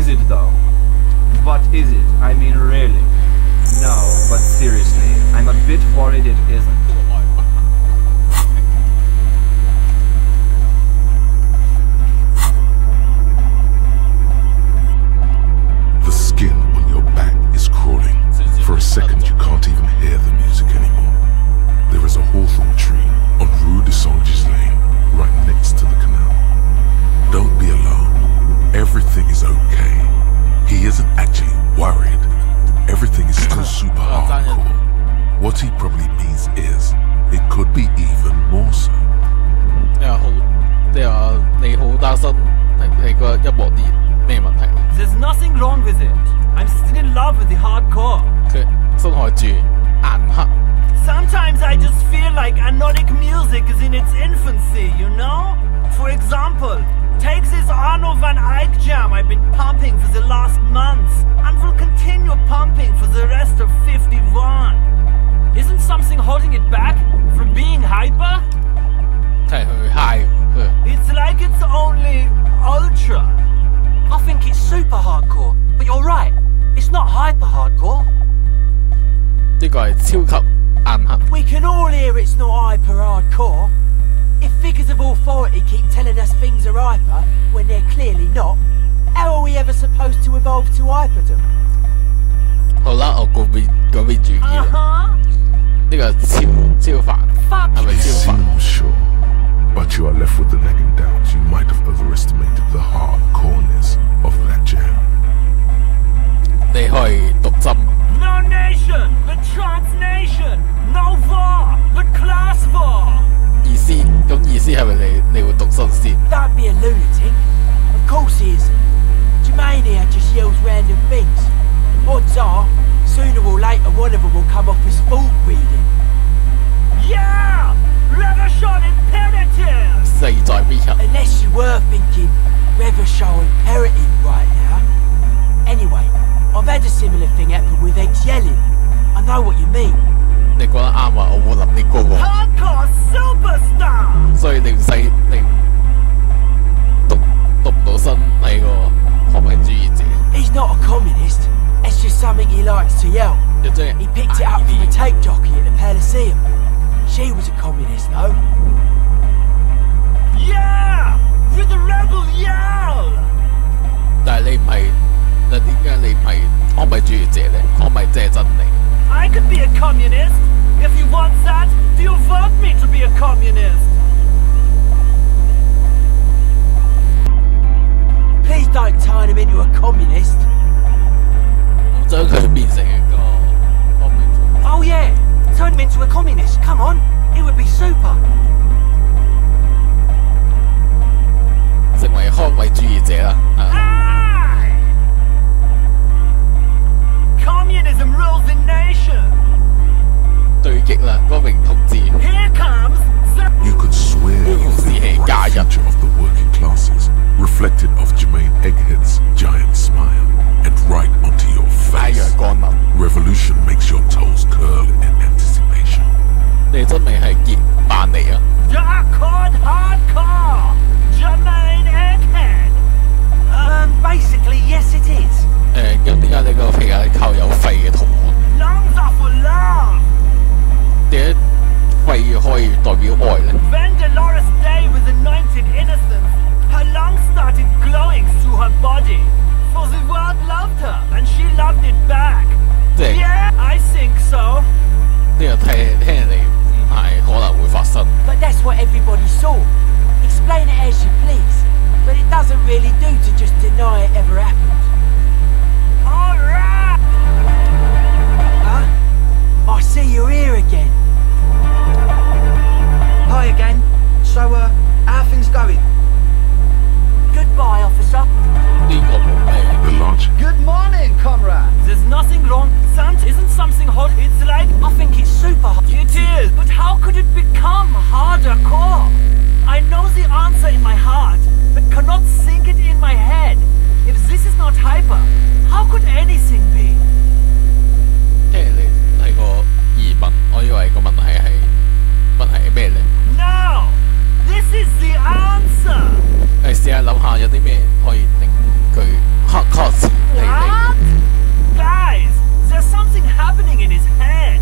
is it though? What is it? I mean really? No, but seriously, I'm a bit worried it isn't. The skin on your back is crawling. For a second you can't even hear the music anymore. There is a hawthorn tree on Rue de Saint-Gilles Lane, right next to the canal. Don't be alarmed. Everything is okay. He isn't actually worried. Everything is still super hardcore. What he probably means is, it could be even more so. 你話你好擔心你個音樂啲咩問題 There's nothing wrong with it. I'm still in love with the hardcore. 佢深海住顏黑 Sometimes I just feel like anodic music is in its infancy, you know? For example, take this Arno van Eyck jam I've been pumping for the last months and will continue pumping for the rest of 51. Isn't something holding it back from being hyper? 睇佢 high It's like it's only ultra. I think it's super hardcore, but you're right. It's not hyper hardcore. 呢個係超級顏黑 We can all hear it's not hyper hardcore. If figures of authority keep telling us things are hyper when they're clearly not, how are we ever supposed to evolve to hyperdom? 好啦，我嗰邊注意啦。呢個超煩，係咪 You 超煩？ seem sure, but you are left with the nagging doubts. You might have overestimated the hardcoreness of that jam. 你去讀針 No nation, but transnation. No war, but class war. 意思係咪你會讀身先？ Don't be a lunatic. Of course he isn't. Jermaine here just yells random things. Odds are, sooner or later one of them will come off as fault reading. Yeah! Reverchon imperative! 勢在必行。 Unless you were thinking Reverchon imperative right now. Anyway, I've had a similar thing happen with eggs yelling. I know what you mean. 你講得啱啊！我冇諗呢個喎， Hardcore superstar! 所以你唔讀唔到身係個學民主義者。 He's not a communist. It's just something he likes to yell. 就即係 He picked it up from a tape jockey at the Palaceum. She was a communist, though. Yeah! With a rebel yell! 但係你唔係，嗱點解你唔係學民主義者咧？學民即係真理。 I could be a communist. If you want that, do you vote me to be a communist? Please don't turn him into a communist. 我將佢變成一個學民主義。 Oh yeah, turn him into a communist. Come on, it would be super. 成為捍衞主義者啦。 Aye! Communism rules the nation. 對擊啦，嗰名同志。 Here comes the... You could swear you see the bright future of the working classes, reflected of Jermaine Egghead's giant smile, and right onto your 太 face. 陽降臨， Revolution makes your toes curl in anticipation. 你真係係傑扮嚟啊！ Dark hardcore. Jermaine Egghead. Basically, yes it is. 咁點解你個皮係靠有肺嘅圖案？ Lungs are for love. 點解肺可以代表愛咧？ When Dolores Day was anointed innocence, her lungs started glowing through her body. For the world loved her, and she loved it back. 即係 Yeah, I think so. 呢個聽嚟唔係可能會發生。 But that's what everybody saw. Explain it as you please, but it doesn't really do to just deny it ever happened. All right. Huh? I see you're here again. Hi again. So, how are things going? Goodbye, officer. 呢個冇咩。 The large Good morning, comrade. There's nothing wrong. Isn't something hot? It's like, I think it's super hot. It is, but how could it become harder core? I know the answer in my heart, but cannot sink it in my head. If this is not hyper, how could anything be? 聽嚟係個疑問，我以為個問題係咩咧？ No! This is the answer! 試下諗下有啲咩可以令佢確實你 What? Guys, there's something happening in his head.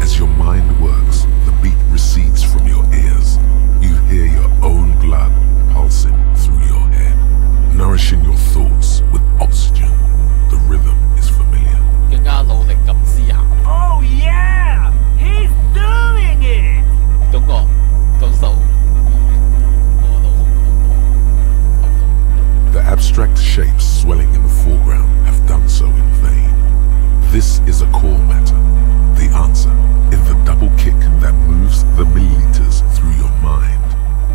As your mind works, the beat recedes from your ears. You hear your own blood pulsing through your head, nourishing your thoughts with oxygen. The rhythm is familiar. 更加努力咁思考。 Oh yeah! He's doing it! 感受。 The abstract shapes swelling in the foreground have done so in vain. This is a core matter. The answer in the double kick that moves the milliliters through your mind.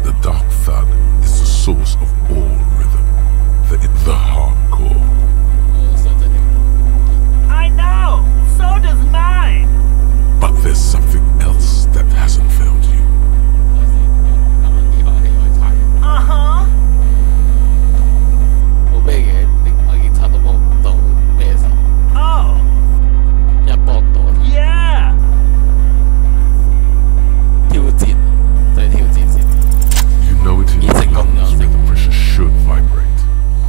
The dark thud is the source of all rhythm. The hardcore. I know! So does mine! But there's something else that hasn't failed you. Uh-huh. 冇咩嘅，我警察都幫唔到咩手， Oh, 一幫到 yeah! 挑戰，對挑戰先。 You know it in your lungs where the pressure should vibrate.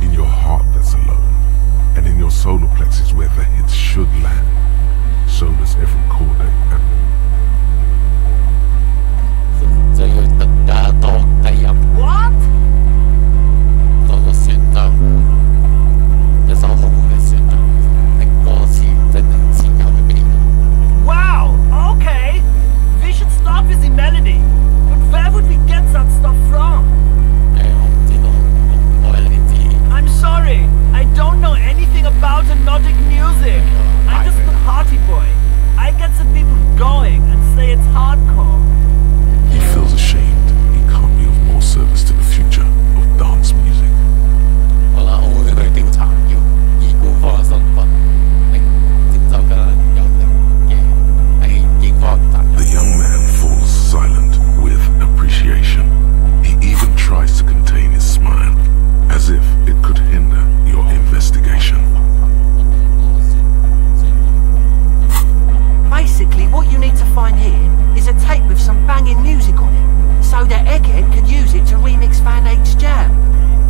In your heart that's alone. And in your solar plexus where the hits should land. So does every chord and 就要更加多低音， What? 多個旋律，一首好嘅旋律，令歌詞真正持有嘅魅力。 Wow, okay. We should start with the melody. But where would we get that stuff from? 我唔知道，我係你知。 I'm sorry, I don't know anything about hypnotic music. I'm just the party boy. I get the people going and say it's hardcore. he feels ashamed he can't be of more service to the future of dance music. 好啦，我會去調查，要以官方嘅身份，令節奏更有力嘅係警方責任。 The young man falls silent with appreciation. He even tries to contain his smile, as if it could hinder your investigation. Basically, what you need to find here is a tape with some banging music on it, so that Egghead could use it to remix Van Eyck's jam.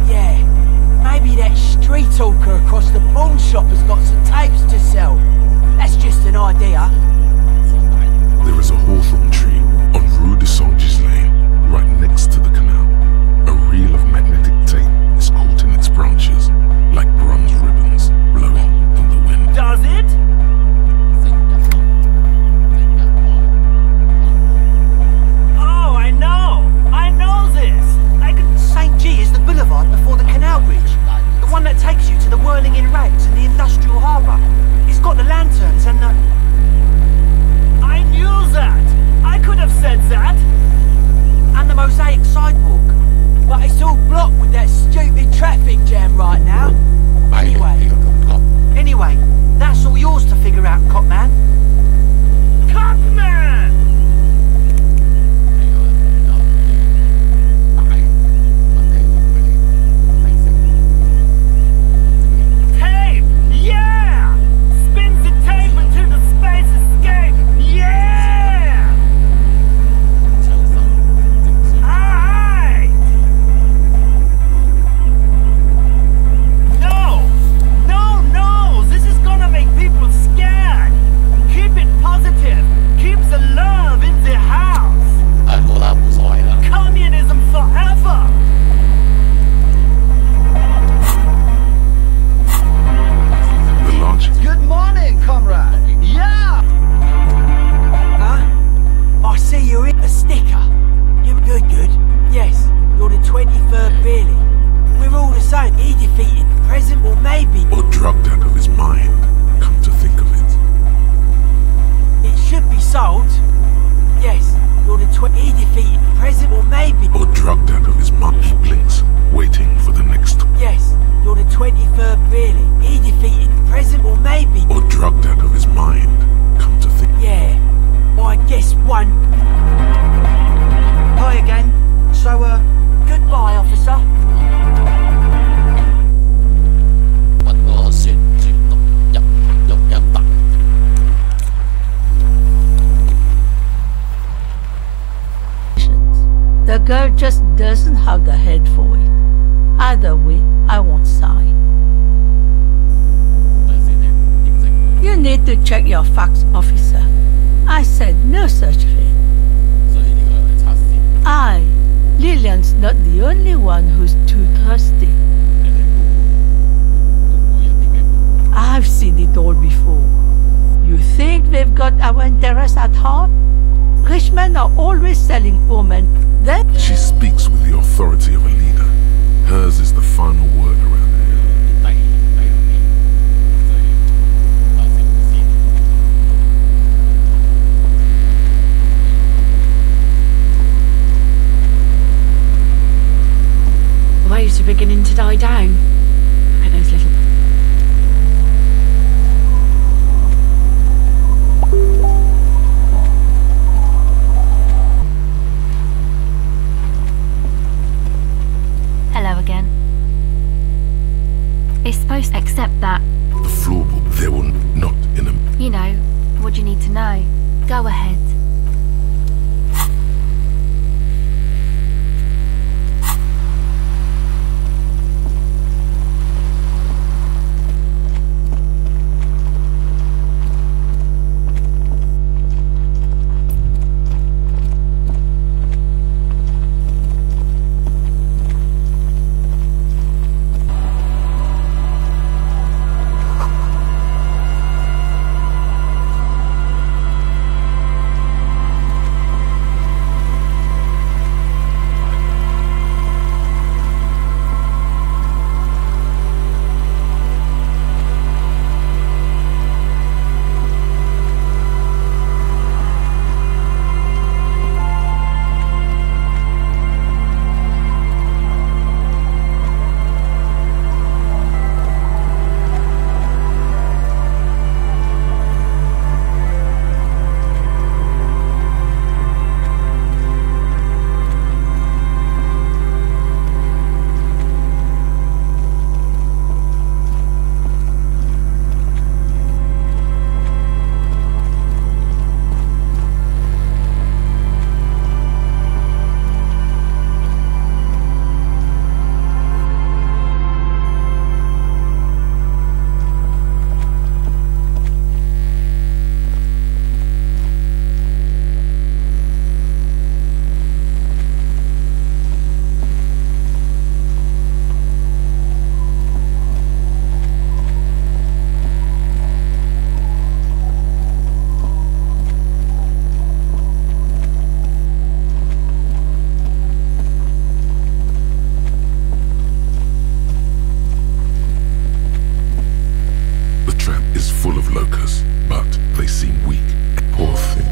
Yeah, maybe that street talker across the pawn shop has got some tapes to sell. That's just an idea. There is a hawthorn tree on Rue de Saint-Gilles Lane, right next to the canal. A reel of magnetic tape is caught in its branches, like bronze ribbons blowing in the wind. Does it? Oh, I know! I know this! I can... St. G is the boulevard before the canal bridge, the one that takes you to the whirling in rags and the industrial harbour. It's got the lanterns and the... I knew that! I could have said that! and the mosaic sidewalk. But it's all blocked with that stupid traffic jam right now. Anyway, that's all yours to figure out, Copman. Copman! Tape! Yeah! Spins the tape until the space escape! Yeah! Alright! No! No, no! This is gonna make people scared! Keep it positive! Keep the love in the house! Communism forever! The large Good morning, comrade! Yeah! Huh? I see you're in a sticker. You're good. Yes, you're the 23rd Billy. We're all the same. He defeated the president, or maybe or drugged out of his mind, come to think of it. it should be sold. Yes, you're the he defeated the president, or maybe Or drugged out of his mind, he blinks, waiting for the next. yes, you're the 23rd Billy. He defeated the president, or maybe Or drugged out of his mind, come to think. yeah. I guess one. Hi again. So, goodbye, officer. 揾個旋轉錄音帶。 The girl just doesn't have the head for it. Either way, I won't sign. You need to check your facts, officer. I said no such thing. Lillian's not the only one who's too thirsty. I've seen it all before. You think they've got our interests at heart? Rich men are always selling poor men. Then She speaks with the authority of a leader. Hers is the final word around here. The waves are beginning to die down. Look at those little... Hello again. It's supposed to accept that. The floorboard, they were not in a... You know, what you need to know. Go ahead. Full of locusts, but they seem weak. Poor thing.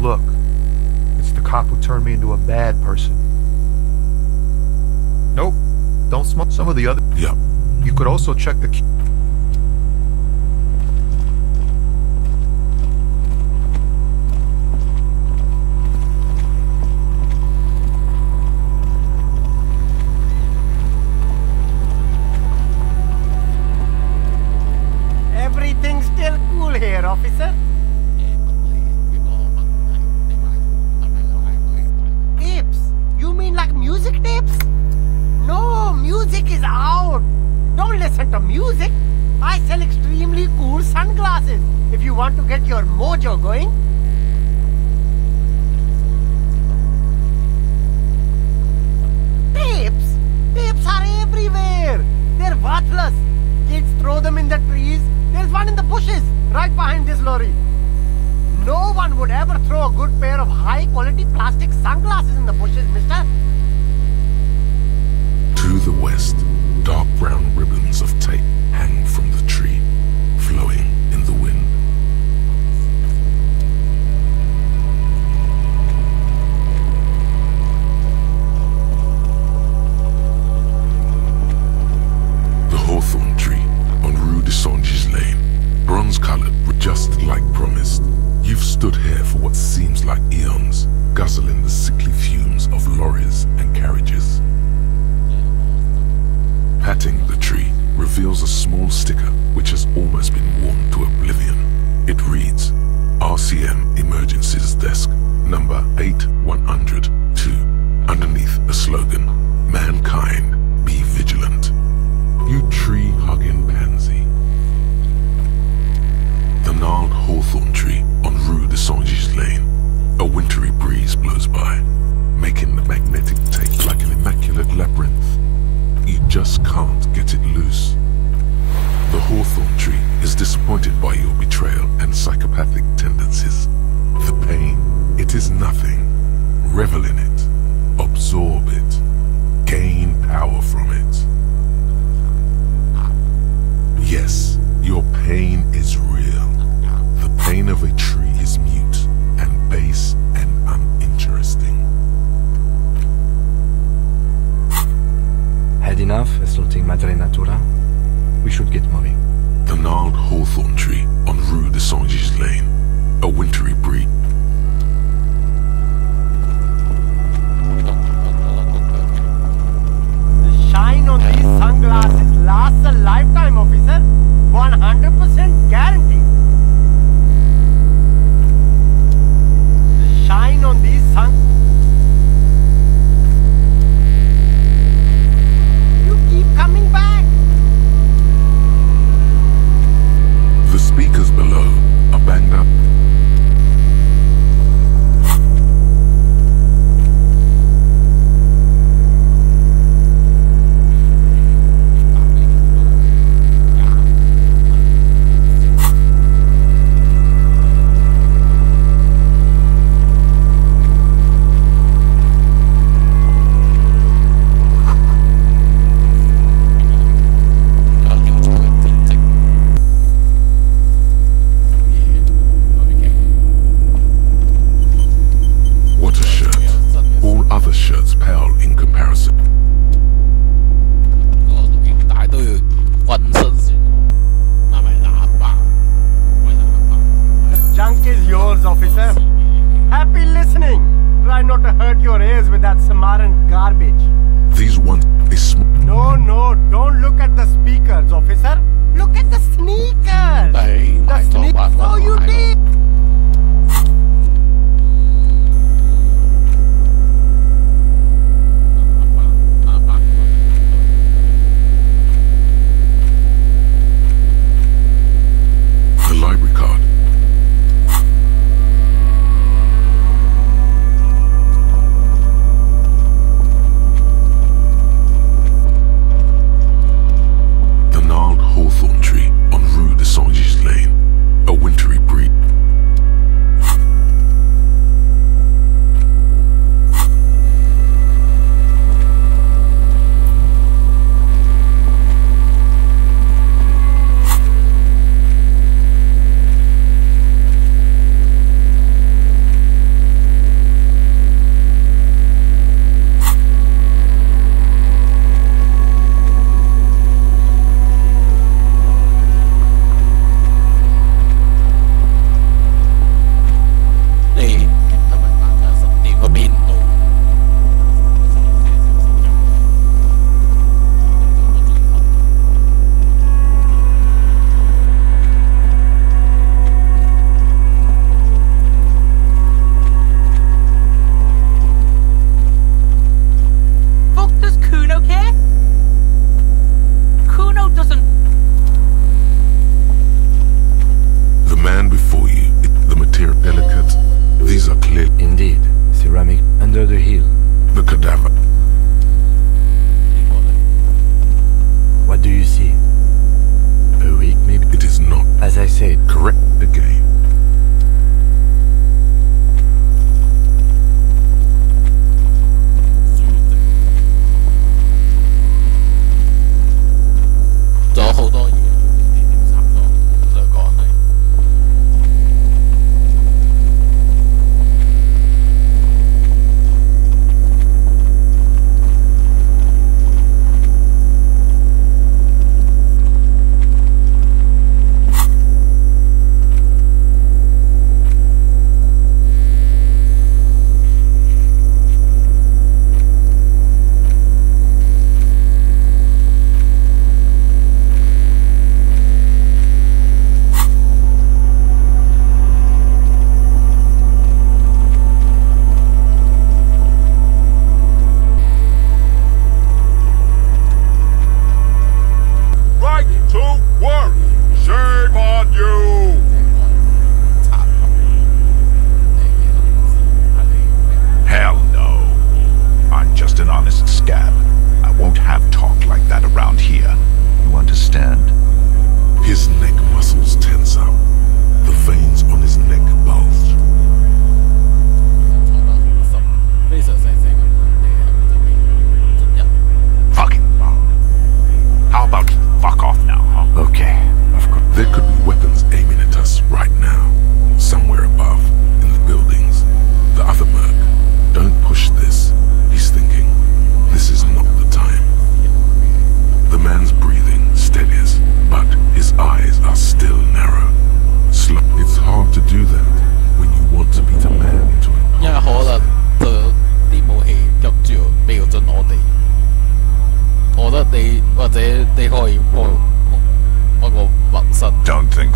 Look, it's the cop who turned me into a bad person. Nope, don't smoke some of the other. Yep. You could also check the... Everything's still cool here, officer. Tapes? You mean like music tapes? No, music is out. Don't listen to music. I sell extremely cool sunglasses if you want to get your mojo going. worthless. Kids throw them in the trees. There's one in the bushes, right behind this lorry. No one would ever throw a good pair of high-quality plastic sunglasses in the bushes, mister. To the west, dark brown ribbons of tape hang from the tree, flowing in the wind. The hawthorn tree on Rue de Saint-Gilles Lane, bronze-colored, just like promised. You've stood here for what seems like eons, guzzling the sickly fumes of lorries and carriages. Patting the tree reveals a small sticker which has almost been worn to oblivion. It reads, RCM Emergencies Desk, number 8102. Underneath a slogan, Mankind, be vigilant. You tree-hugging pansy. The gnarled hawthorn tree on Rue de Saint-Gilles Lane. A wintry breeze blows by, making the magnetic tape like an immaculate labyrinth. You just can't get it loose. The hawthorn tree is disappointed by your betrayal and psychopathic tendencies. The pain, it is nothing. Revel in it. Absorb it. Gain power from it. Yes, your pain is real. The pain of a tree is mute and base and uninteresting. Had enough assaulting Madre Natura? We should get moving. The gnarled hawthorn tree on Rue de Saint-Gilles Lane. A wintry breeze. The shine on these sunglasses lasts a lifetime, officer. 100% guaranteed. The shine on these You keep coming back. The speakers below are banged up.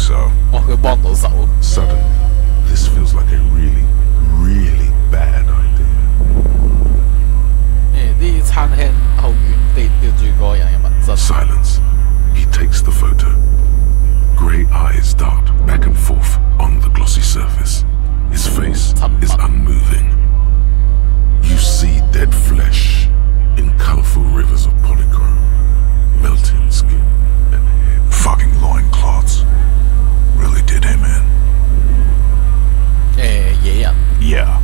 so. 哇，佢幫到手。Suddenly, this feels like a really, really bad idea. 啲餐廳後院地吊住個人嘅紋身。Silence. He takes the photo. Grey eyes dart back and forth on the glossy surface. His face is unmoving. You see dead flesh in colourful rivers of polychrome, melting skin and hair. Fucking loincloths. Really did him in. 野人。Yeah.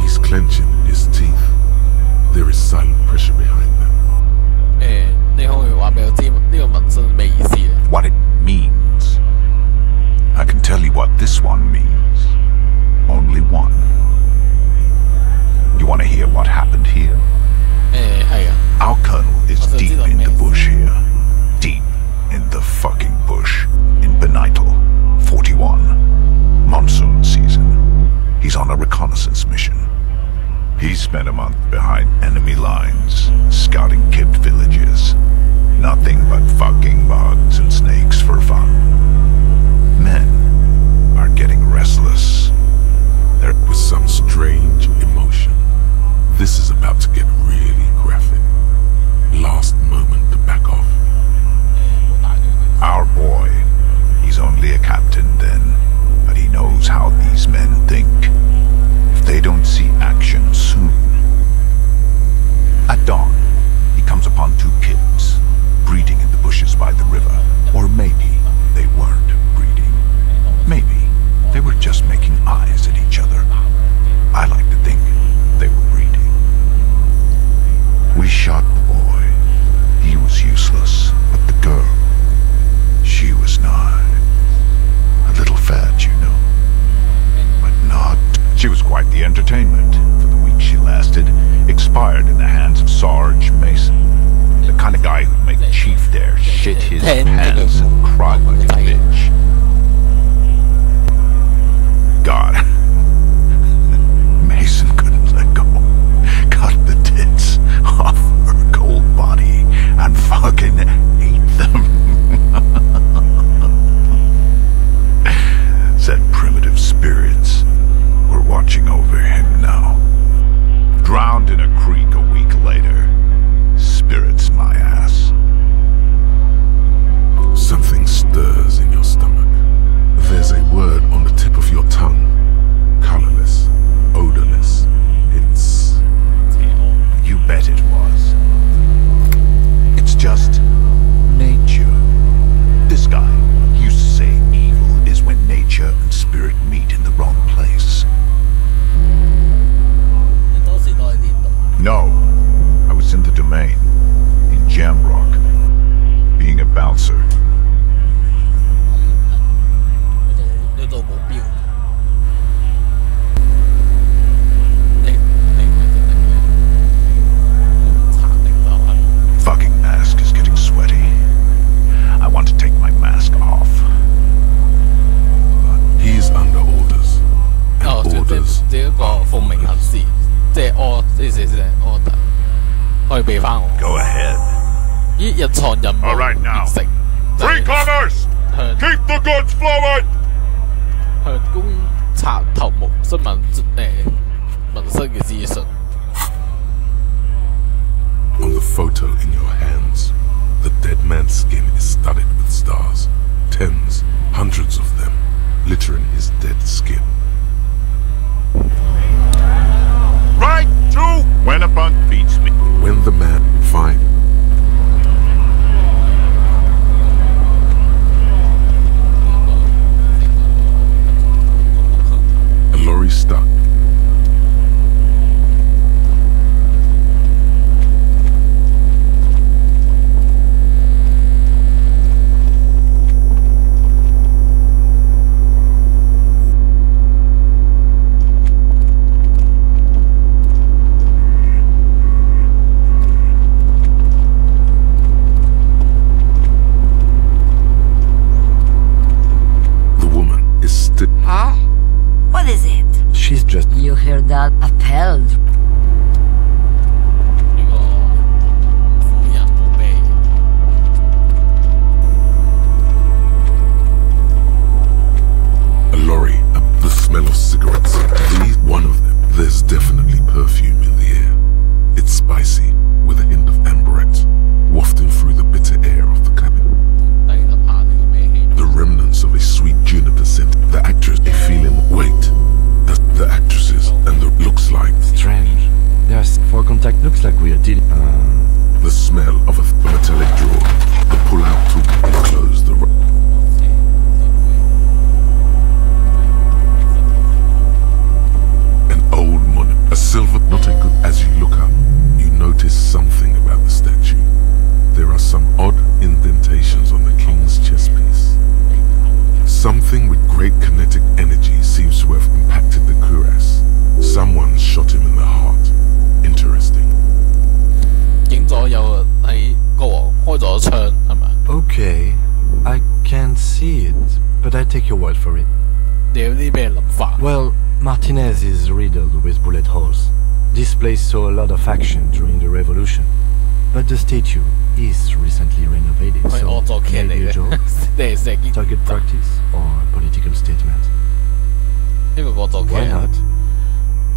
He's clenching his teeth. There is silent pressure behind them. 你可唔可以話俾我知呢個紋身係咩意思咧 What it means. I can tell you what this one means. Only one. You want to hear what happened here? 係啊。Our colonel is deep in the bush here. Deep in the fucking bush. In Benital, 41. Monsoon season. He's on a reconnaissance mission. He spent a month behind enemy lines, scouting kept villages. Nothing but fucking bugs and snakes for fun. Men are getting restless. There was some strange emotion. This is about to get really graphic. Last moment to back off. Our boy, he's only a captain then, but he knows how these men think. If they don't see action soon. At dawn, he comes upon two kids, breeding in the bushes by the river. Or maybe they weren't breeding. Maybe they were just making eyes at each other. I like to think they were breeding. We shot the boy. He was useless, but the girl, she was not. A little fat, you know. But not. She was quite the entertainment. For the week she lasted, expired in the hands of Sarge Mason. The kind of guy who'd make Chief there shit his pants and cry like a bitch. God. Mason couldn't let go. Cut the tits off her cold body and fucking ate them. Said primitive spirits were watching over him now. Drowned in a creek a week later. Spirits my ass. Something stirs in your stomach. There's a word on the tip of your tongue. Colorless, odorless. It's... You bet it was. It's just nature. This guy used to say evil is when nature and spirit meet in the wrong place. No, I was in the domain, in Jamrock, being a bouncer. Fucking mask is getting sweaty. I want to take my mask off. He's under orders. And orders. 這一個奉命行事，即係order，可以俾翻我。 Go ahead. 咦，日藏任務 All right, now. 完成。 Three comers! Keep the goods flowing! 向公察頭目詢問民生嘅資訊。 On the photo in your hands, the dead man's skin is studded with stars. Tens, hundreds of them, littering his dead skin. Right to when a punk beats me. When the man finds a lorry stuck. Huh? What is it? She's just... You heard that? Appelled. Looks like we are dealing. The smell of a metallic drawer. The pull-out tool. It closed the. An old monument. A silver. Not a good. As you look up, you notice something about the statue. There are some odd indentations on the king's chest piece. Something with great kinetic energy seems to have impacted the cuirass. Someone shot him in the heart. Interesting. Okay, I can't see it, but I take your word for it. Well, Martinez is riddled with bullet holes. This place saw a lot of action during the revolution, but the statue is recently renovated, so maybe a joke, target practice, or a political statement. Why not?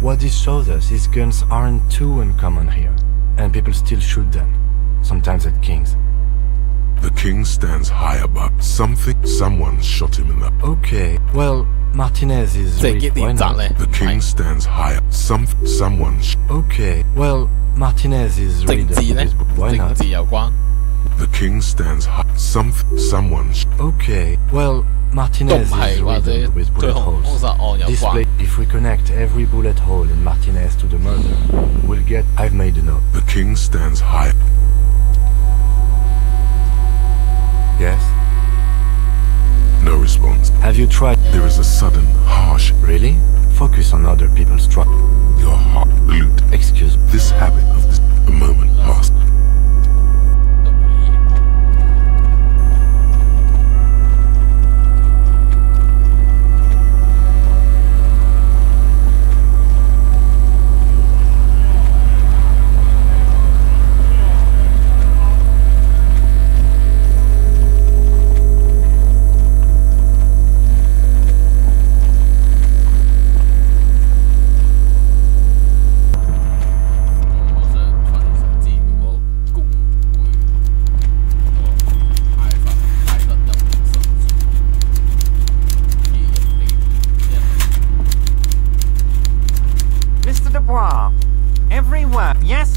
What this shows us is guns aren't too uncommon here, and people still shoot them, sometimes at kings. The king stands high above. Someone shot him in the. Okay, well, Martinez is why not? The king stands high. Someone. Okay, well, Martinez is why not? The king stands high. Someone. Okay, well, Martinez is riddled with bullet holes. Display. If we connect every bullet hole in Martinez to the murder, we'll get. I've made a note. The king stands high. Yes? No response. Have you tried? There is a sudden, harsh. Really? Focus on other people's struggle. Your heart. Loot. Excuse me. This habit of this. A moment passed.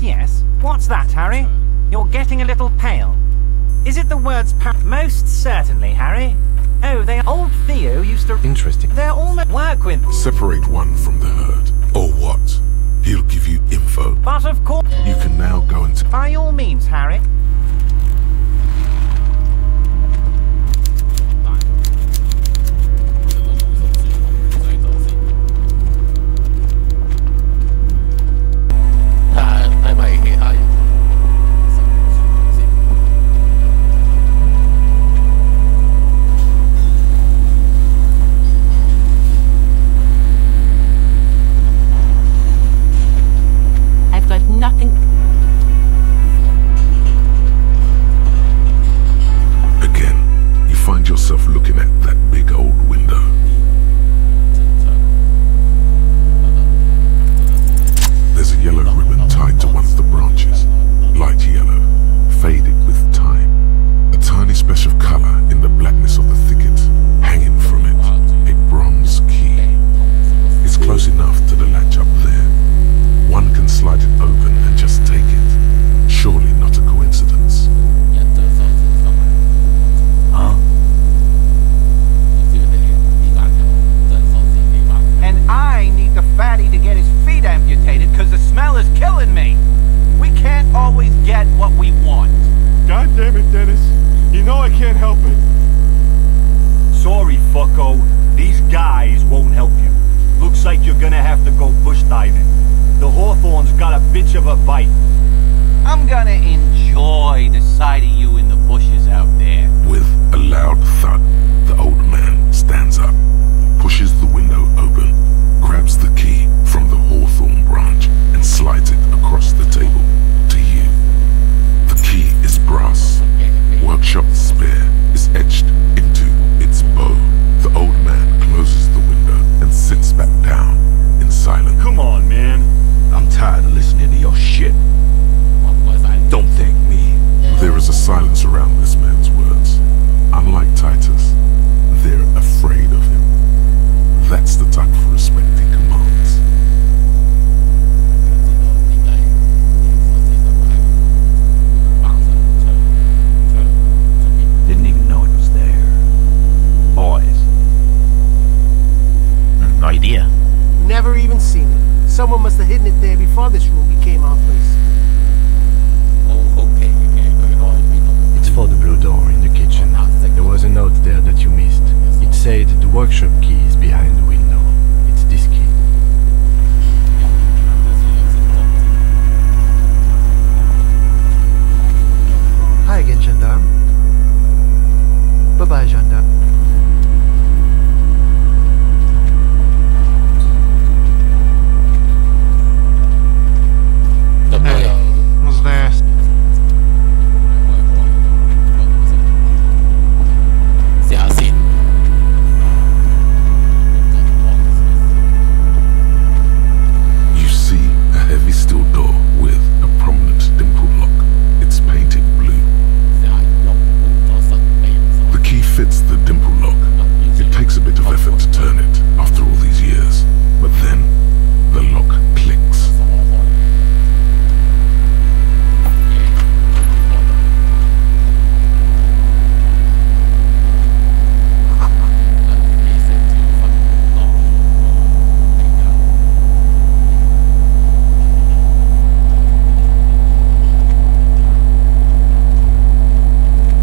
Yes. What's that, Harry? You're getting a little pale. Is it the words Most certainly, Harry. Oh, old Theo used to... Interesting. They're almost work with... Separate one from the herd. Or what? He'll give you info. But of course... You can now go into... By all means, Harry. Nothing. Again, you find yourself looking at that big old window. There's a yellow ribbon tied to one of the branches. Light yellow, faded with time. A tiny splash of color in the blackness of the thicket. Hanging from it, a bronze key. It's close enough to the latch up there. One can slide it open and just take it. Surely not a coincidence. Huh? And I need the fatty to get his feet amputated because the smell is killing me. We can't always get what we want. God damn it, Dennis. You know I can't help it. Sorry, fucko. These guys won't help you. Looks like you're gonna have to go bush diving. The Hawthorne's got a bitch of a bite. I'm gonna enjoy the sight of you in the bushes out there. With a loud thud, the old man stands up, pushes the window open, grabs the key from the hawthorn branch, and slides it across the table to you. The key is brass. Workshop spear is etched into its bow. The old man closes the window and sits back down in silence. Come on, man. I'm tired of listening to your shit. Don't thank me. There is a silence around this man's words. Unlike Titus, they're afraid of him. That's the type of respect he commands. someone must have hidden it there before this room became our place. It's for the blue door in the kitchen. There was a note there that you missed. It said the workshop key is behind the window. It's this key. Hi again, gendarme. Bye-bye, gendarme. Hey, what's that? You see a heavy steel door with a prominent dimple lock. It's painted blue. The key fits the dimple lock. It takes a bit of effort to turn it after all these years, but then the lock clicks.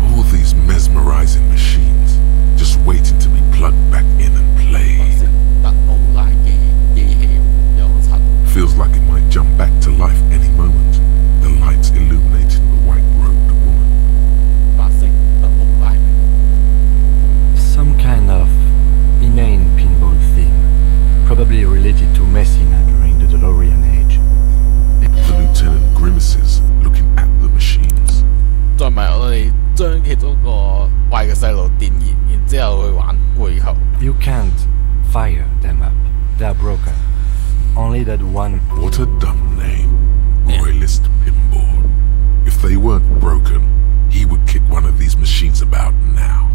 All these mesmerizing machines, just waiting to be plugged back in and played. Feels like it might jump back to life any moment. The lights illuminating the white-robed woman. Some kind of inane pinball theme, probably related to Messina during the DeLorean age. The lieutenant grimaces, looking at the machines. 再唔係我哋將其中個壞嘅細路點燃，然之後去玩回球。You can't fire them up. They're broken. Only that one. What a dumb name. Royalist Pinball. If they weren't broken, he would kick one of these machines about now.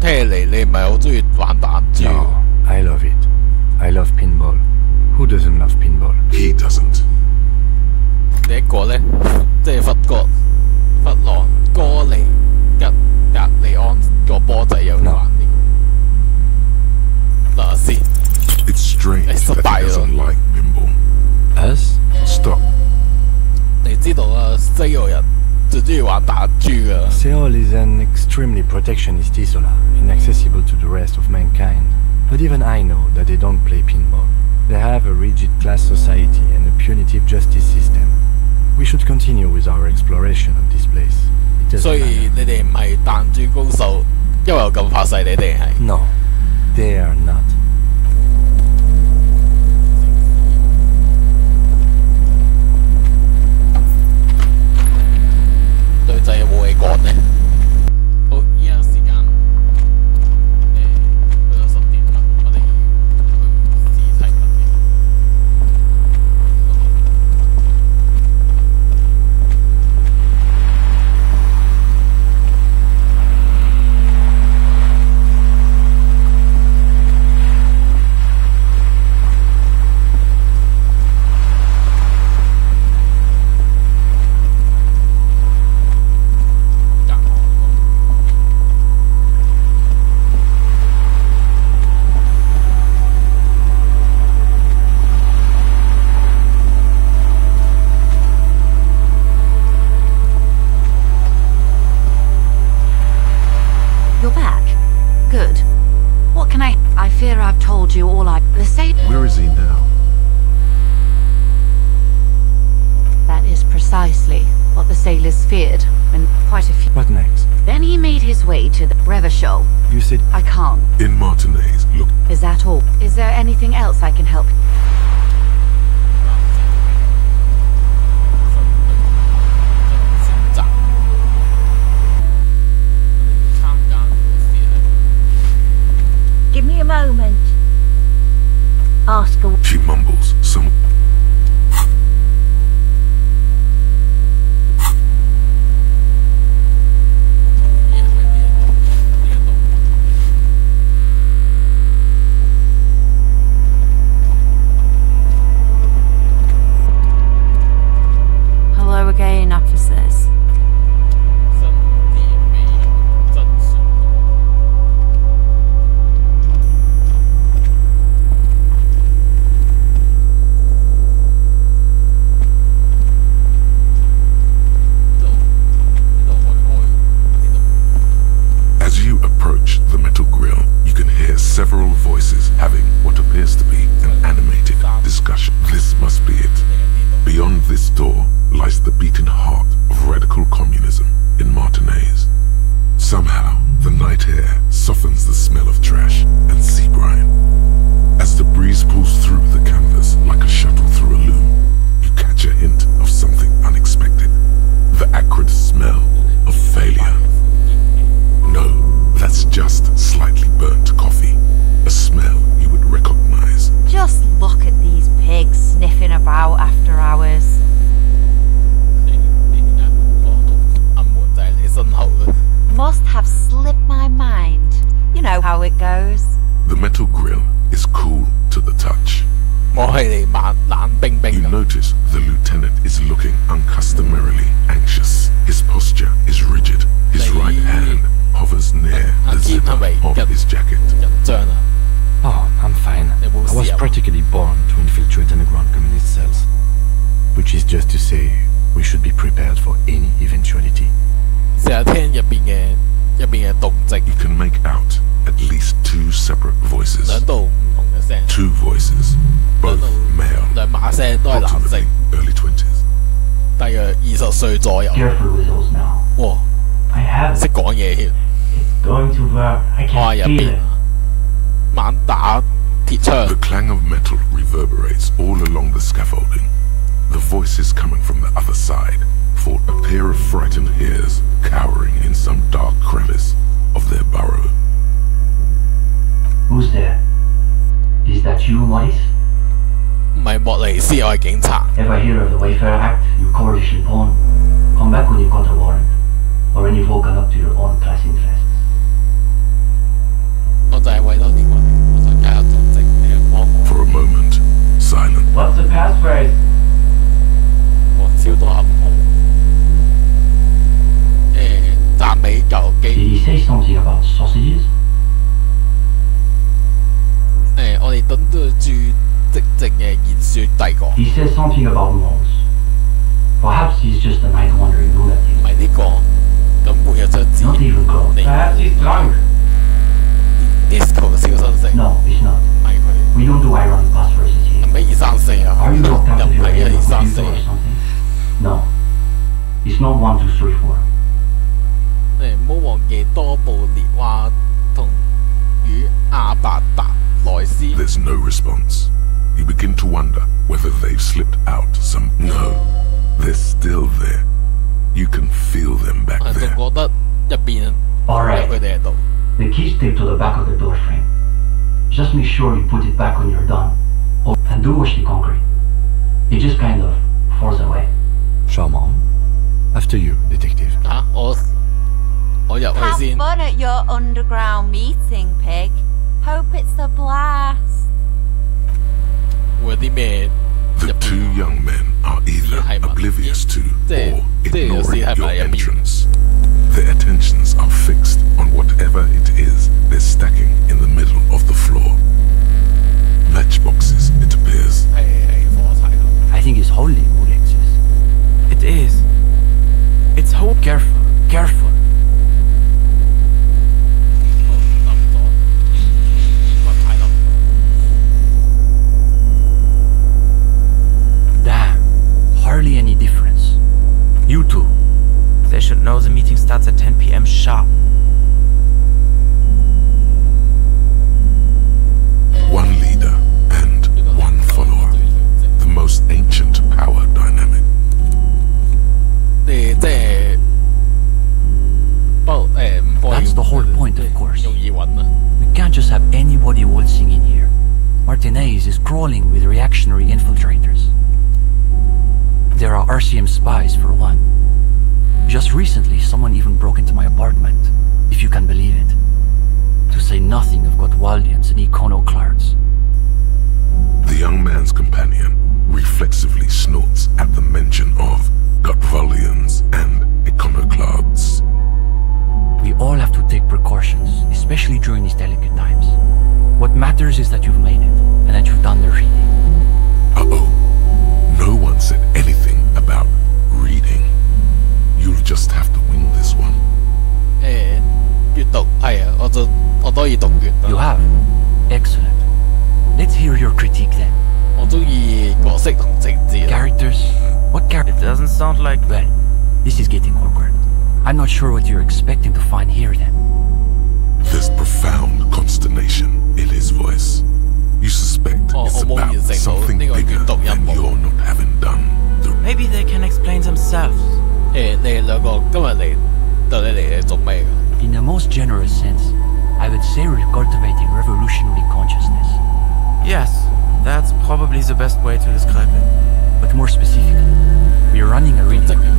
聽嚟你唔係好中意玩彈珠。No, I love it. I love pinball. Who doesn't love pinball? He doesn't. 第一個咧，即係弗朗哥尼格里安個波仔有玩呢個。嗱先。It's strange that he doesn't like pinball. Us? Stop. 你知道啊，西洋人最中意玩彈珠噶。Seoul is an extremely protectionist isola, inaccessible to the rest of mankind. But even I know that they don't play pinball. They have a rigid class society and a punitive justice system. We should continue with our exploration of this place. 所以你哋唔係彈珠高手，因為我咁發誓你哋係。No, they are not. 女仔有冇嘢講呢？好，依家時間去到10點啦，我哋去試題目嘅。Where is he now? That is precisely what the sailors feared, and quite a few. What next? Then he made his way to the River Shoal. You said I can't. In Martinez, look. Is that all? Is there anything else I can help? Give me a moment. Ask her. She mumbles some. Hello again, officers. how it goes. The metal grill is cool to the touch. You notice the lieutenant is looking uncustomarily anxious. His posture is rigid. His right hand hovers near the zipper of his jacket. Oh, I'm fine. I was practically born to infiltrate underground communist cells. Which is just to say, we should be prepared for any eventuality. You can make out at least 2 separate voices. 2 voices, both male, ultimately early 20s. Careful with those now. I have it. It's going to work. I can feel it. The clang of metal reverberates all along the scaffolding. The voices coming from the other side fought a pair of frightened hares cowering in some dark crevice of their burrow. Who's there? Is that you, Morris? Ever hear of the Wayfarer Act, you coalition pawn? Come back when you've got a warrant, or when you've woken up to your own class interests. For a moment, silent. What's the passphrase? Did he say something about sausages? He says something about moles. Perhaps he's just a night-wandering lunatic. Not even close. Perhaps he's drunk. No, it's not. We don't do ironic passphrases here. Are you locked out of your head or something? No. It's not 1, 2, 3, 4. There's no response. You begin to wonder whether they've slipped out some... No, they're still there. You can feel them back there. Alright. The key's taped to the back of the door frame. Just make sure you put it back when you're done. Oh, and do wash the concrete. It just kind of falls away. Charmant. After you, detective. Have fun at your underground meeting, pig. Hope it's a blast. The 2 young men are either oblivious to or ignoring your entrance. Their attentions are fixed on whatever it is they're stacking in the middle of the floor. Matchboxes, it appears. I think it's holy, Alexis. It is. It's holy. Careful, careful. Damn, hardly any difference. You two. They should know the meeting starts at 10 p.m. sharp. One leader and one follower. The most ancient power dynamic. That's the whole point, of course. We can't just have anybody waltzing in here. Martinez is crawling with reactionary infiltrators. There are RCM spies, for one. Just recently, someone even broke into my apartment, if you can believe it. To say nothing of Gotwaldians and iconoclasts. The young man's companion reflexively snorts at the mention of Gotwaldians and iconoclasts. We all have to take precautions, especially during these delicate times. What matters is that you've made it, and that you've done the reading. Uh-oh. No one said anything about reading. You'll just have to wing this one. You have? Excellent. Let's hear your critique then. Characters? What character? It doesn't sound like... Well, this is getting awkward. I'm not sure what you're expecting to find here then. There's profound consternation in his voice. You suspect it's about something bigger than you're not having done. Maybe they can explain themselves. In the most generous sense, I would say we're cultivating revolutionary consciousness. Yes, that's probably the best way to describe it. But more specifically, we are running a reading group.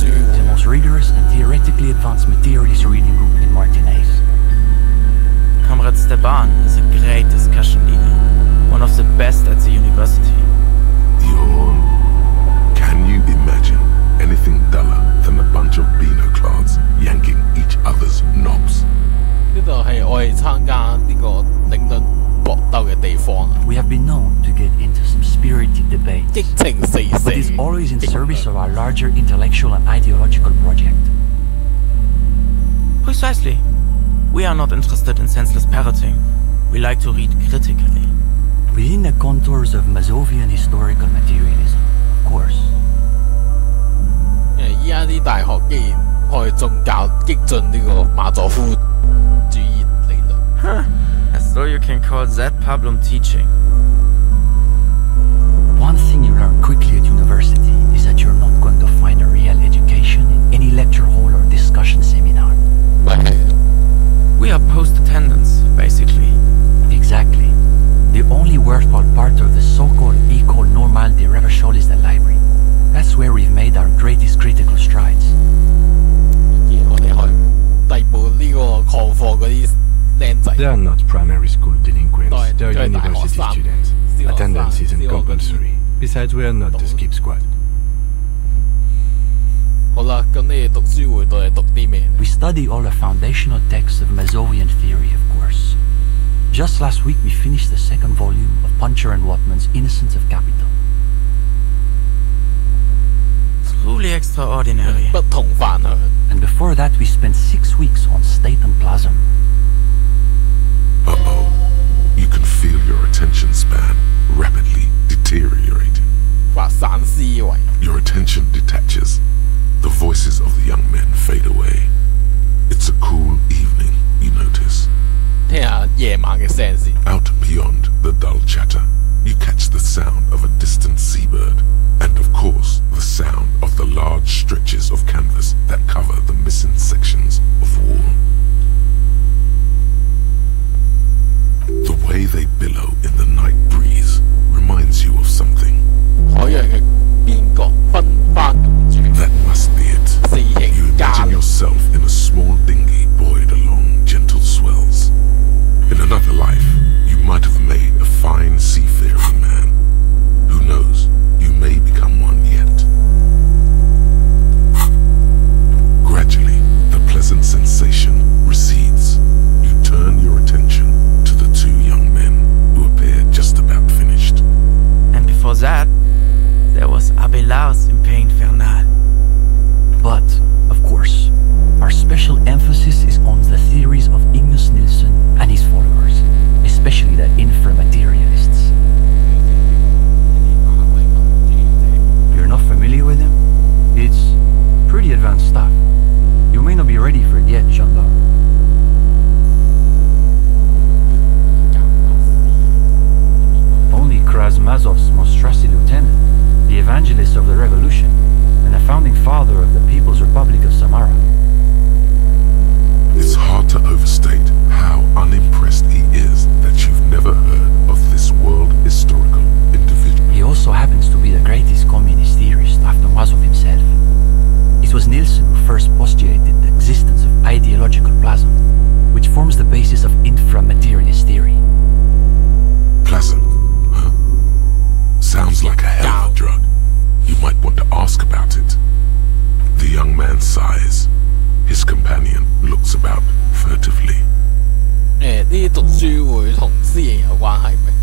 The most rigorous and theoretically advanced materialist reading group in Martinez. Comrade Steban is a great discussion leader, one of the best at the university. Can you imagine anything duller than a bunch of beano clods yanking each other's knobs? 呢度係我哋參加呢個領論搏鬥嘅地方。We have been known to get into some spirited debates, 激情四射 but it's always in service of our larger intellectual and ideological project. Precisely. We are not interested in senseless parroting. We like to read critically. Within the contours of Mazovian historical materialism, of course. 依家啲大學既然開宗教激進呢個馬佐夫主義理論。Huh. As though you can call that problem teaching. One thing you learn quickly at university is that you're not going to find a real education in any lecture hall or discussion seminar. We are post-attendance, basically. Exactly. The only worthwhile part of the so-called École Normale de Revachol is the library. That's where we've made our greatest critical strides. They are not primary school delinquents, they are university students. Attendance isn't compulsory. Besides, we are not the skip squad. We study all the foundational texts of Mazovian theory, of course. Just last week we finished the second volume of Puncher and Watman's Innocence of Capital. Truly extraordinary. And before that we spent 6 weeks on State and Plasm. Uh-oh. You can feel your attention span rapidly deteriorating. Your attention detaches. The voices of the young men fade away. It's a cool evening, you notice. Out beyond the dull chatter, you catch the sound of a distant seabird, and of course, the sound of the large stretches of canvas that cover the missing sections of wall. The way they billow in the night breeze reminds you of something. That must be it. You imagine yourself in a small dinghy buoyed along gentle swells. In another life, you might have made a fine seafaring man. Who knows, you may become one yet. Gradually, the pleasant sensation recedes. You turn your attention to the two young men who appear just about finished. And before that, there was Abelard's Impé Infernal. But, of course, our special emphasis is on the theories of Ignace Nilsson and his followers, especially the inframaterialists. You're not familiar with them? It's pretty advanced stuff. You may not be ready for it yet, Jean-Luc. Only Krasmazov's most trusted lieutenant, the evangelist of the revolution, and the founding father of the People's Republic of Samara. It's hard to overstate how unimpressed he is that you've never heard of this world historical individual. He also happens to be the greatest communist theorist after Mazov himself. It was Nilsson who first postulated the existence of ideological plasm, which forms the basis of inframaterialist theory. Plasm, huh? Sounds like a hell of a drug. You might want to ask about it. The young man sighs. His companion looks about furtively.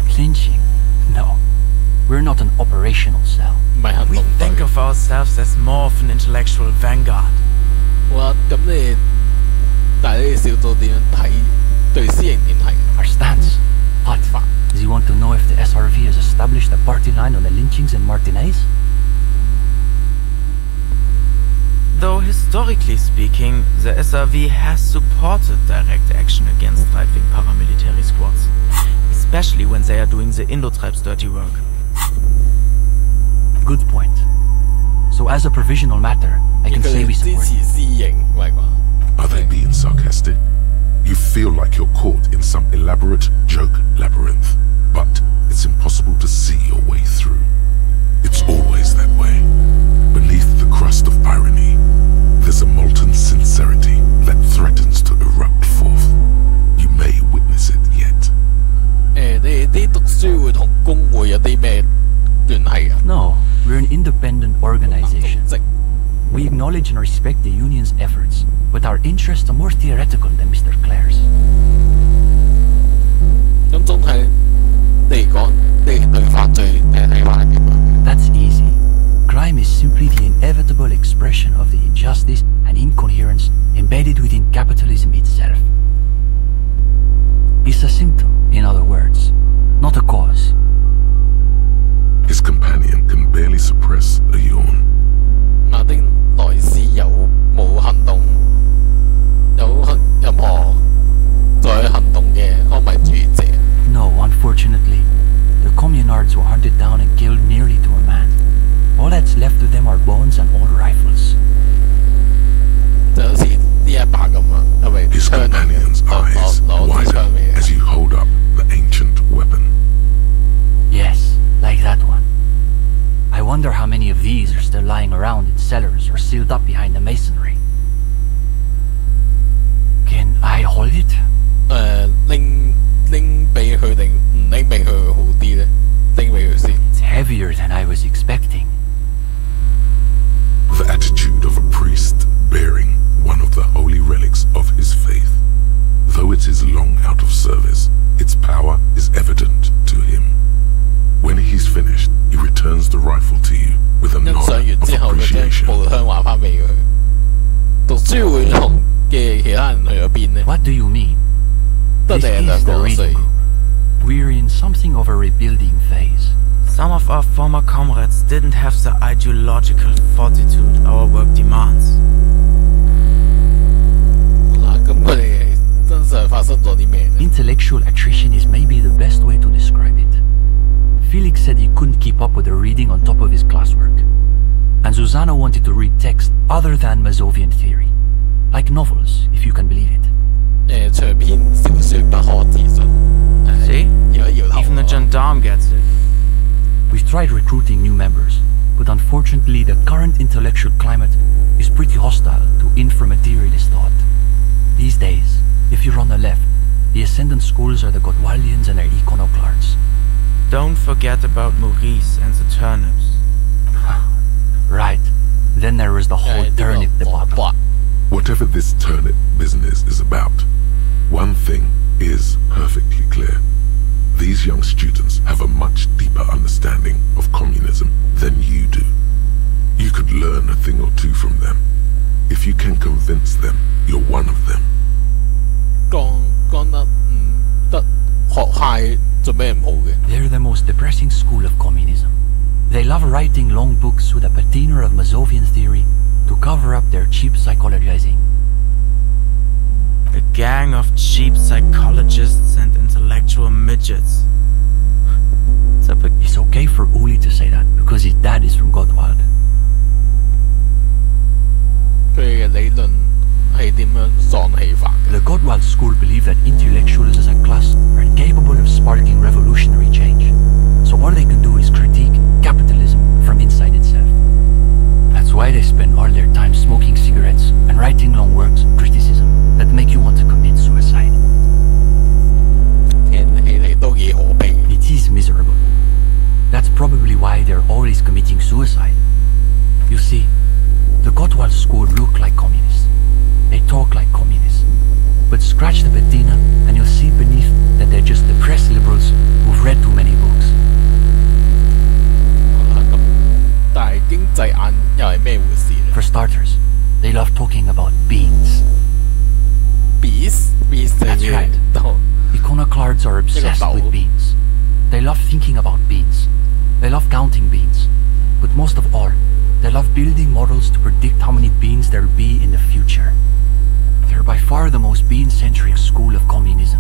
Clinching? No. We're not an operational cell. We think of ourselves as more of an intellectual vanguard. Our stance? What? Does he want to know if the SRV has established a party line on the lynchings in Martinez? Though historically speaking, the SRV has supported direct action against right-wing paramilitary squads, especially when they are doing the Indo-Tribe's dirty work. Good point. So as a provisional matter, I can say we support. Are they being sarcastic? You feel like you're caught in some elaborate joke labyrinth, but it's impossible to see your way through. It's always that way. Beneath the crust of irony, there's a molten sincerity that threatens to erupt forth. You may witness No, we're an independent organization. We acknowledge and respect the union's efforts, but our interests are more theoretical than Mr. Clare's. 咁總體嚟講，你對犯罪嘅睇法係點樣？ That's easy. Crime is simply the inevitable expression of the injustice and incoherence embedded within capitalism itself. It's a symptom, in other words, not a cause. His companion can barely suppress a yawn. 馬丁萊斯有冇行動？有任何在行動嘅康米主義者？ No, unfortunately. The communards were hunted down and killed nearly to a man. All that's left of them are bones and old rifles. 就好似呢一把咁啊，係咪？ His companion's eyes widen as you hold up the ancient weapon. Yes, like that one. I wonder how many of these are still lying around in cellars or sealed up behind the masonry. Can I hold it? 拎俾佢定唔拎俾佢會好啲咧？拎俾佢先。It's heavier than I was expecting. The attitude of a priest bearing one of the holy relics of his faith. Though it is long out of service, its power is evident to him. When he's finished, he returns the rifle to you with a nod of appreciation. What do you mean? This is the reading group. We're in something of a rebuilding phase. Some of our former comrades didn't have the ideological fortitude our work demands. Intellectual attrition is maybe the best way to describe it. Felix said he couldn't keep up with the reading on top of his classwork. And Susanna wanted to read text other than Mazovian theory. Like novels, if you can believe it. See? Even the gendarme gets it. We've tried recruiting new members, but unfortunately the current intellectual climate is pretty hostile to inframaterialist thought. These days, if you're on the left, the ascendant schools are the Godwaldians and their iconoclasts. Don't forget about Maurice and the turnips. Right. Then there is the whole turnip debacle. Whatever this turnip business is about, one thing is perfectly clear. These young students have a much deeper understanding of communism than you do. You could learn a thing or two from them. If you can convince them you're one of them. They're the most depressing school of communism. They love writing long books with a patina of Mazovian theory to cover up their cheap psychologizing. A gang of cheap psychologists and intellectual midgets. It's okay for Uli to say that, because his dad is from Gottwald. The Gottwald school believe that intellectuals as a class are capable of sparking revolutionary change. So all they can do is critique capitalism from inside itself. That's why they spend all their time smoking cigarettes and writing long works of criticism that make you want to commit suicide. It is miserable. That's probably why they're always committing suicide. You see, the Gottwald school look like communists. They talk like communists. But scratch the patina and you'll see beneath that they're just depressed liberals who've read too many books. For starters, they love talking about beans. Beans? That's right. Iconoclasts are obsessed with beans. They love thinking about beans. They love counting beans. But most of all, they love building models to predict how many beans there'll be in the future. They're by far the most bean-centric school of communism.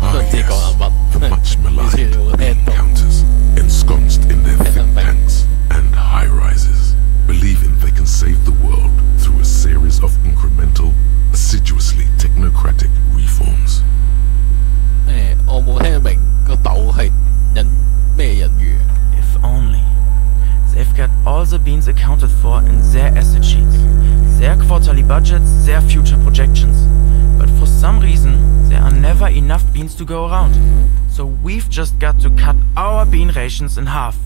Ah, yes. The much maligned bean counters, ensconced in their think tanks and high-rises, believing they can save the world through a series of incremental, assiduously technocratic reforms. If only. They've got all the beans accounted for in their asset sheets, their quarterly budgets, their future projections. But for some reason, there are never enough beans to go around. So we've just got to cut our bean rations in half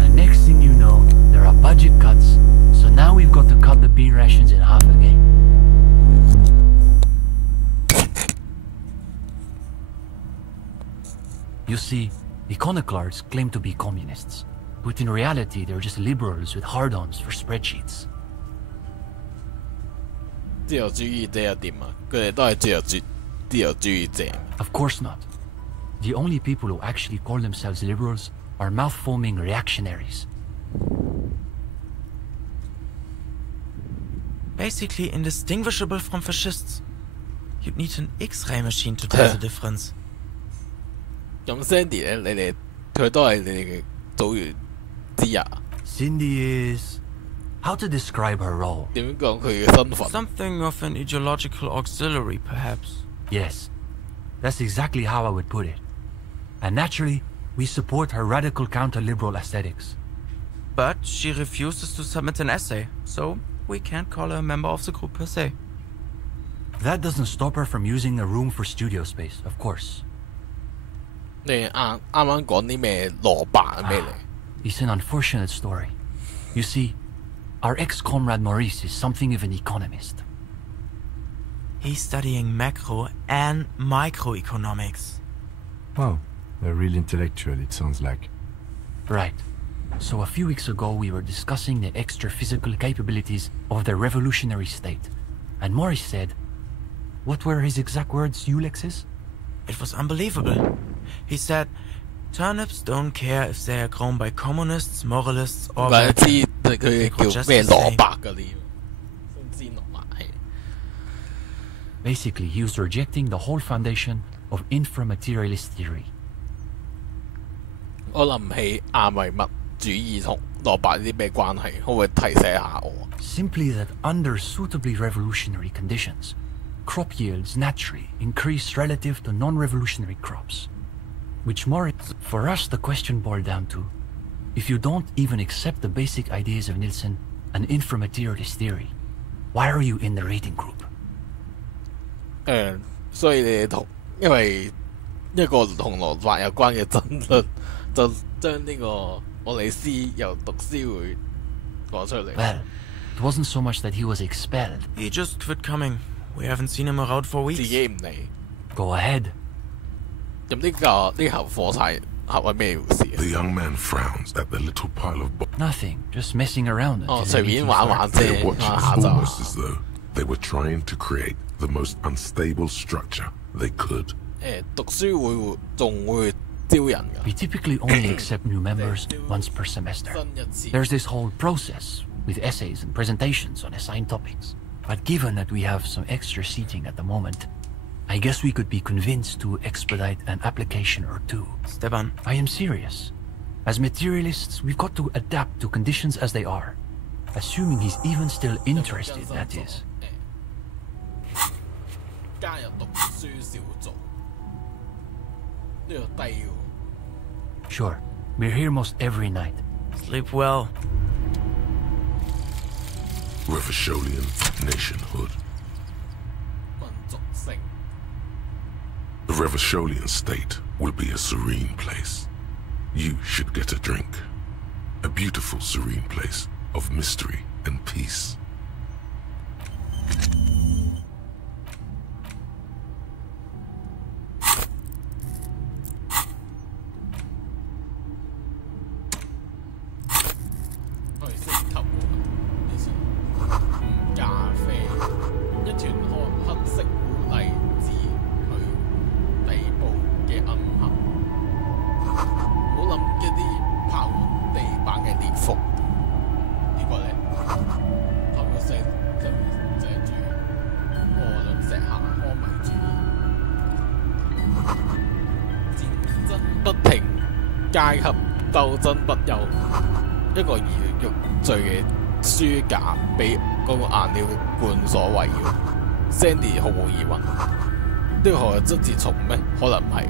And next thing you know, there are budget cuts, so now we've got to cut the bean rations in half again. You see, iconoclasts claim to be communists, but in reality they're just liberals with hard-ons for spreadsheets. 自由主義者又點啊？佢哋都係自由主義者。Of course not. The only people who actually call themselves liberals are mouth-foaming reactionaries. Basically indistinguishable from fascists. You'd need an X-ray machine to tell the difference. 咁 Sandy 咧，你哋佢都係你哋嘅組員之一。Cindy is... How to describe her role? 點講佢嘅身份 ？Something of an ideological auxiliary, perhaps. Yes, that's exactly how I would put it. And naturally, we support her radical counter-liberal aesthetics. But she refuses to submit an essay, so we can't call her a member of the group per se. That doesn't stop her from using a room for studio space, of course. 你啱講啲咩蘿蔔咩嚟 It's an unfortunate story. You see, our ex-comrade Maurice is something of an economist. He's studying macro and microeconomics. Wow, a real intellectual, it sounds like. Right. So a few weeks ago we were discussing the extra physical capabilities of the revolutionary state. And Maurice said... What were his exact words, Ulex's? It was unbelievable. He said, turnips don't care if they are grown by communists, moralists, or... They were just the same. Basically, he was rejecting the whole foundation of inframaterialist theory. 我諗唔起亞唯物主義同蘿蔔啲咩關係，可唔可以提醒下我 Simply that under suitably revolutionary conditions, crop yields naturally increase relative to non-revolutionary crops. Which more, for us the question boiled down to, if you don't even accept the basic ideas of Nielsen and inframaterialist theory, why are you in the rating group? 所以你哋同因為一個同蘿蔔有關嘅爭論，就將呢個奧里斯由讀書會講出嚟。Well, it wasn't so much that he was expelled. He just quit coming. We haven't seen him around for weeks. 自己唔理。Go ahead. 咁呢盒火柴盒係咩回事 The young man frowns at the little pile of Nothing, just messing around. 隨便玩玩啫。 They're watching almost as though they were trying to create the most unstable structure they could. 讀書會仲會招人㗎。 We typically only accept new members once per semester. There's this whole process with essays and presentations on assigned topics. But given that we have some extra seating at the moment, I guess we could be convinced to expedite an application or two. Esteban. I am serious. As materialists, we've got to adapt to conditions as they are. Assuming he's even still interested, that is. 加入讀書小組呢個低喎。 Sure, we're here most every night. Sleep well. Revacholian nationhood. The Revacholian state will be a serene place. You should get a drink. A beautiful, serene place of mystery and peace.階級鬥爭不休，一個搖欲墜嘅書架被嗰個顏料罐所圍繞。Sandy 毫無疑問，呢個係質子蟲咩？可能唔係。